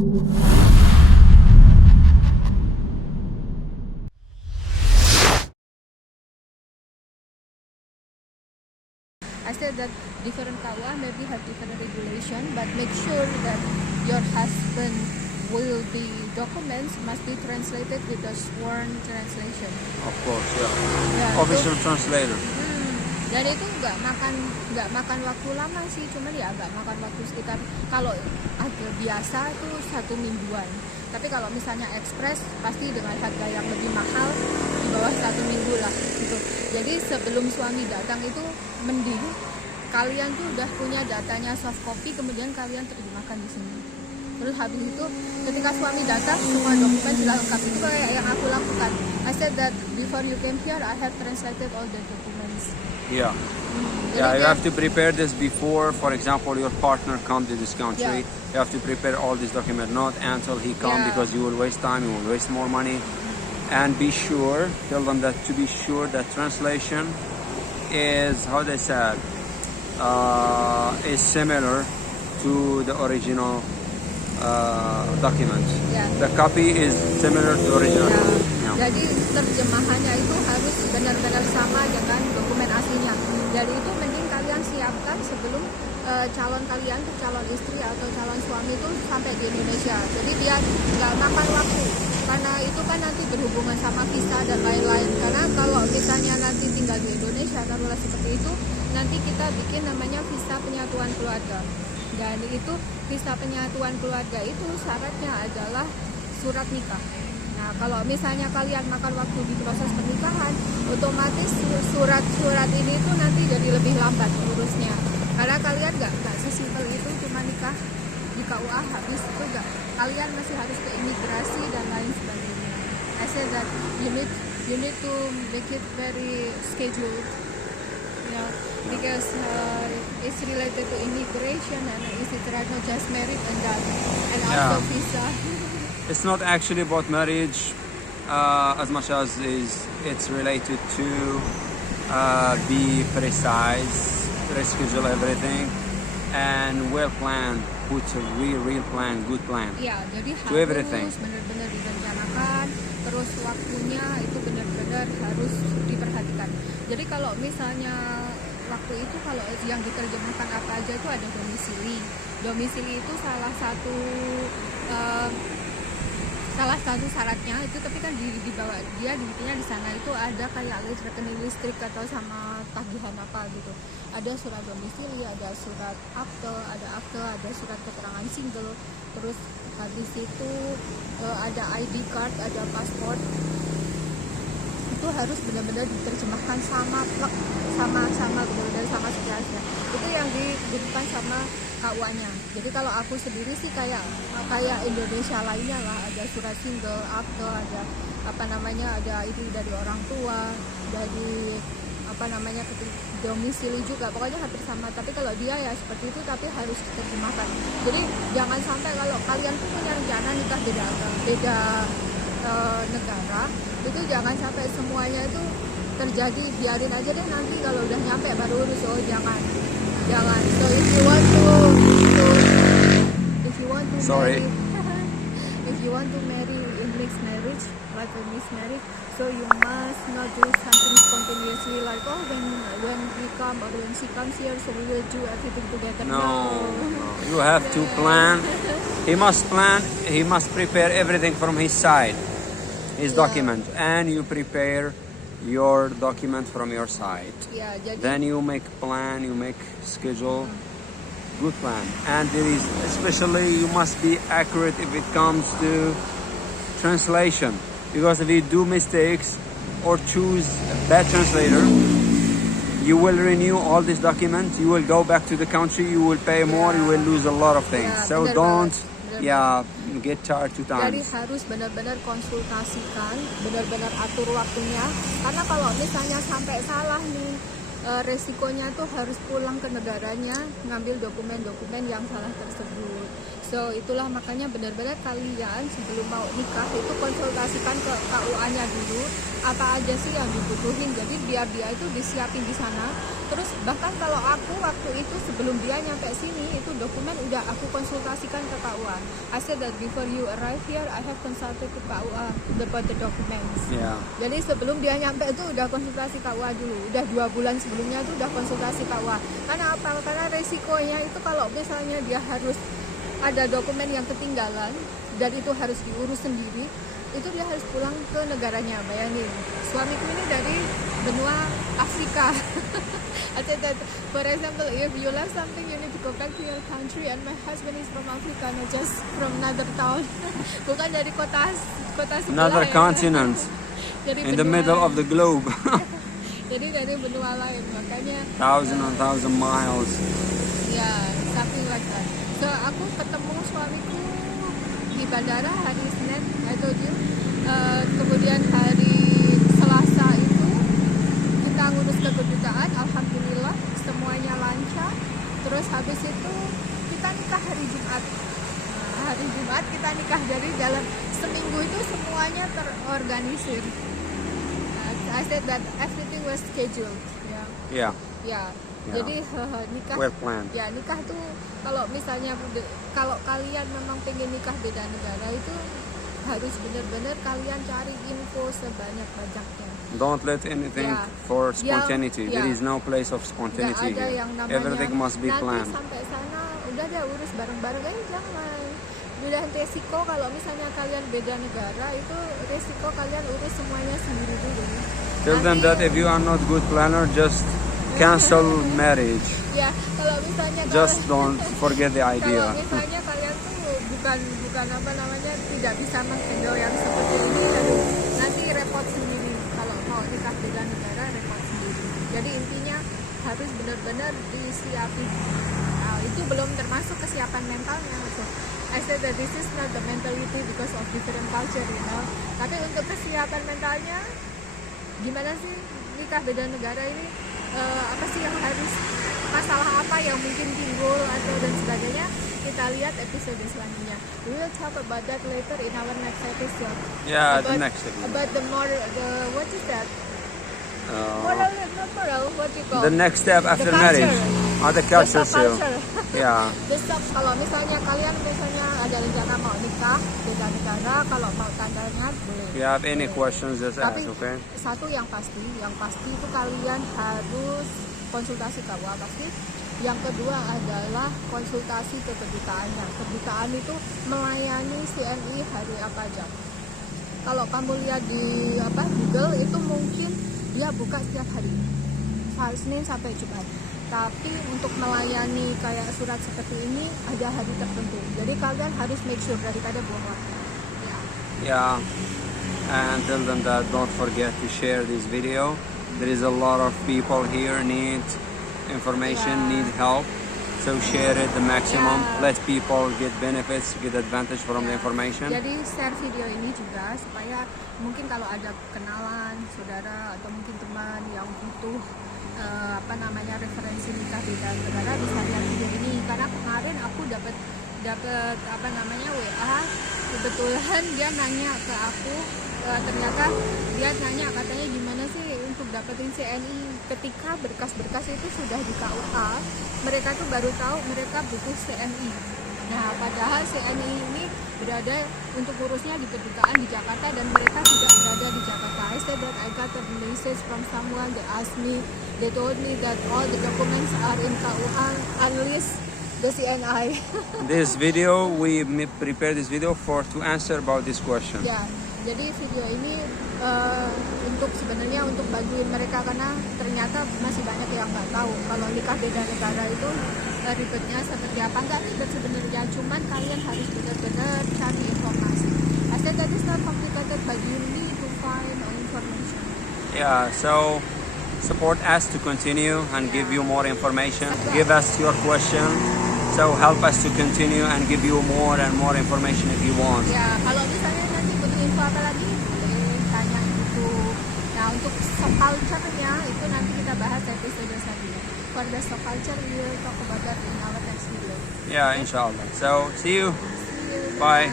I said that different KUA maybe have different regulation, but make sure that your husband will be documents must be translated with a sworn translation. Of course, yeah. Ya, Official translator. Dan itu nggak makan waktu lama sih, cuman ya agak makan waktu sekitar, kalau agak biasa itu 1 mingguan. Tapi kalau misalnya ekspres pasti dengan harga yang lebih mahal, di bawah 1 minggu lah gitu. Jadi sebelum suami datang itu mending kalian tuh udah punya datanya soft copy, kemudian kalian terjemahkan di sini. Terus habis itu ketika suami datang semua dokumen sudah lengkap. Itu kayak yang aku lakukan. I said that before you came here I have translated all the documents. Yeah. Jadi Yeah, you dia- have to prepare this before, for example, your partner come to this country. Yeah. You have to prepare all this document, not until he come, Yeah. because you will waste time, you will waste more money. And be sure, tell them that to be sure that translation is, how they said, is similar to the original document. Yeah. The copy is similar to original. Ya, Yeah. jadi terjemahannya itu harus benar-benar sama dengan dokumen aslinya. Jadi itu mending kalian siapkan sebelum calon kalian, calon istri atau calon suami itu sampai di Indonesia. Jadi biar nggak makan waktu. Karena itu kan nanti berhubungan sama visa dan lain-lain. Karena kalau misalnya nanti tinggal di Indonesia, taruhlah seperti itu, nanti kita bikin namanya visa penyatuan keluarga. Dan itu visa penyatuan keluarga itu syaratnya adalah surat nikah. Nah, kalau misalnya kalian makan waktu di proses pernikahan, otomatis surat-surat ini tuh nanti jadi lebih lambat urusnya. Karena kalian nggak sesimpel itu cuma nikah di KUA habis itu nggak. Kalian masih harus ke imigrasi dan lain sebagainya. I said that you need to make it very scheduled. Because it's related to immigration and etc. Not just married and done, and also Yeah. visa. It's not actually about marriage as much as it's related to be precise, reschedule everything, and well planned, put a real plan, good plan. Ya, jadi To everything. harus benar-benar direncanakan, terus waktunya itu benar-benar harus diperhatikan. Jadi kalau misalnya waktu itu kalau yang diterjemahkan apa aja itu ada domisili. Domisili itu salah satu syaratnya itu, tapi kan di bawah dia dibikinnya di sana itu ada kayak rekening listrik atau sama tagihan apa gitu. Ada surat domisili, ada surat akte, ada surat keterangan single, terus habis itu ada ID card, ada paspor. Itu harus benar-benar diterjemahkan sama plek, sama benar-benar sama sejelasnya. Itu yang dibutuhkan sama KUA-nya. Jadi kalau aku sendiri sih kayak Indonesia lainnya lah, ada surat single, akte, ada ada itu dari orang tua, dari domisili juga, pokoknya hampir sama. Tapi kalau dia ya seperti itu, tapi harus diterjemahkan. Jadi jangan sampai kalau kalian tuh punya rencana nikah beda negara, itu jangan sampai semuanya itu terjadi, biarin aja deh nanti kalau udah nyampe baru urus. Oh jangan. So if you want to Sorry. if you want to marry in mixed marriage, like a mixed marriage, so you must not do something spontaneously like, oh, when we come or when she comes here, so we will do everything together. No. You have to plan. He must plan. He must prepare everything from his side, his document, and you prepare your document from your side. Ya, jadi Then you make plan, you make schedule, good plan. And there is, especially you must be accurate if it comes to translation. Because if you do mistakes or choose a bad translator, you will renew all these documents, you will go back to the country, you will pay more, you will lose a lot of things. Ya, So benar don't, banget. get tired two Jadi times. harus benar-benar konsultasikan, benar-benar atur waktunya. Karena kalau misalnya sampai salah nih, resikonya tuh harus pulang ke negaranya, ngambil dokumen-dokumen yang salah tersebut. So itulah makanya benar-benar kalian sebelum mau nikah itu konsultasikan ke KUA-nya dulu apa aja sih yang dibutuhin. Jadi biar dia itu disiapin di sana. Terus bahkan kalau aku waktu itu sebelum dia nyampe sini itu dokumen udah aku konsultasikan ke KUA. I said that before you arrive here I have consulted to KUA about the documents. Yeah. Jadi sebelum dia nyampe itu udah konsultasi KUA dulu. Udah 2 bulan sebelumnya itu udah konsultasi KUA. Karena apa? Karena resikonya itu kalau misalnya dia harus ada dokumen yang ketinggalan dan itu harus diurus sendiri, itu dia harus pulang ke negaranya. Bayangin, suamiku ini dari benua Afrika. I said that, for example, if you left something, you need to go back to your country, and my husband is from Africa, not just from another town. Bukan dari kota sebelah. Another continent Dari in the benua- middle of the globe. Jadi dari benua lain, makanya thousand miles. ya something like that. So aku ketemu suamiku di bandara hari Senin, I told you. Kemudian hari Selasa itu kita ngurus ke kedutaan, alhamdulillah semuanya lancar. Terus habis itu kita nikah hari Jumat. Nah, hari Jumat kita nikah, dari dalam seminggu itu semuanya terorganisir. I said that everything was scheduled. Yeah. Ya. Ya. Jadi nikah. Well planned. Ya, nikah tuh kalau misalnya kalau kalian memang pengen nikah beda negara itu harus benar-benar kalian cari info sebanyak-banyaknya. Don't let anything Yeah. for Yang- spontaneity. There yeah. is no place of Nggak spontaneity ada here. yang namanya Everything must be nanti planned. sampai sana udah deh urus bareng-bareng, jangan. Udah resiko kalau misalnya kalian beda negara itu resiko kalian urus semuanya sendiri dulu. Tell them Nanti- that if you are not good planner, just cancel marriage. Ya, kalau misalnya Just don't forget the kalau idea. misalnya kalian tuh bukan apa namanya tidak bisa menghandle yang seperti ini, aduh, nanti repot sendiri. Kalau mau nikah beda negara repot sendiri. Jadi intinya harus benar-benar disiapin. Nah, itu belum termasuk kesiapan mentalnya. So, I said that this is not the mentality because of different culture, you know. Tapi untuk kesiapan mentalnya, gimana sih nikah beda negara ini? Apa sih yang harus, masalah apa yang mungkin timbul atau dan sebagainya, kita lihat episode selanjutnya. We will talk about that later in our next episode. Yeah, the About- next episode. About the moral, what is that? Uh, Moral, not moral, what you call? the next step after culture. marriage. The culture The still. culture. Yeah. Kalau misalnya kalian ada rencana mau nikah beda negara, kalau mau tandanya boleh. If you have any questions, just ask, Tapi okay? satu yang pasti itu kalian harus konsultasi KUA pasti. Yang kedua adalah konsultasi ke kedutaannya. Kedutaan itu melayani CNI hari apa aja. Kalau kamu lihat di Google itu mungkin dia buka setiap hari, Senin sampai Jumat. Tapi untuk melayani kayak surat seperti ini ada hari tertentu. Jadi kalian harus make sure daripada buang waktu. Ya. Yeah. And tell them that don't forget to share this video. There is a lot of people here need information, Yeah. need help. So share it the maximum. Yeah. Let people get benefits, get advantage from the Ya. information. Jadi share video ini juga supaya mungkin kalau ada kenalan, saudara atau mungkin teman yang butuh referensi nikah beda negara bisa lihat video ini. Karena kemarin aku dapat WA, kebetulan dia nanya ke aku, ternyata dia nanya katanya gimana sih untuk dapetin CNI ketika berkas-berkas itu sudah di KUA, mereka tuh baru tahu mereka butuh CNI. Nah, padahal CNI ini berada untuk urusnya di kedutaan di Jakarta dan mereka tidak berada di Jakarta. I said that I got a message from someone, they asked me, they told me that all the documents are in KUA, unless the CNI. This video, we prepared this video to answer about this question. Ya, jadi video ini untuk sebenarnya untuk bantuin mereka karena ternyata masih banyak yang nggak tahu kalau nikah beda negara itu ribetnya seperti apa. Nggak ribet sebenarnya, cuman kalian harus benar-benar cari informasi. I said that is not complicated, but you need to find information. Yeah, so support us to continue and give you more information. Give us your question. So help us to continue and give you more and more information if you want. Ya, kalau misalnya nanti butuh info apa lagi, boleh tanya itu. Nah, untuk stock culture-nya itu nanti kita bahas episode selanjutnya. For the stock culture, we will talk about that in our next below. Yeah, inshallah. So see you. Bye.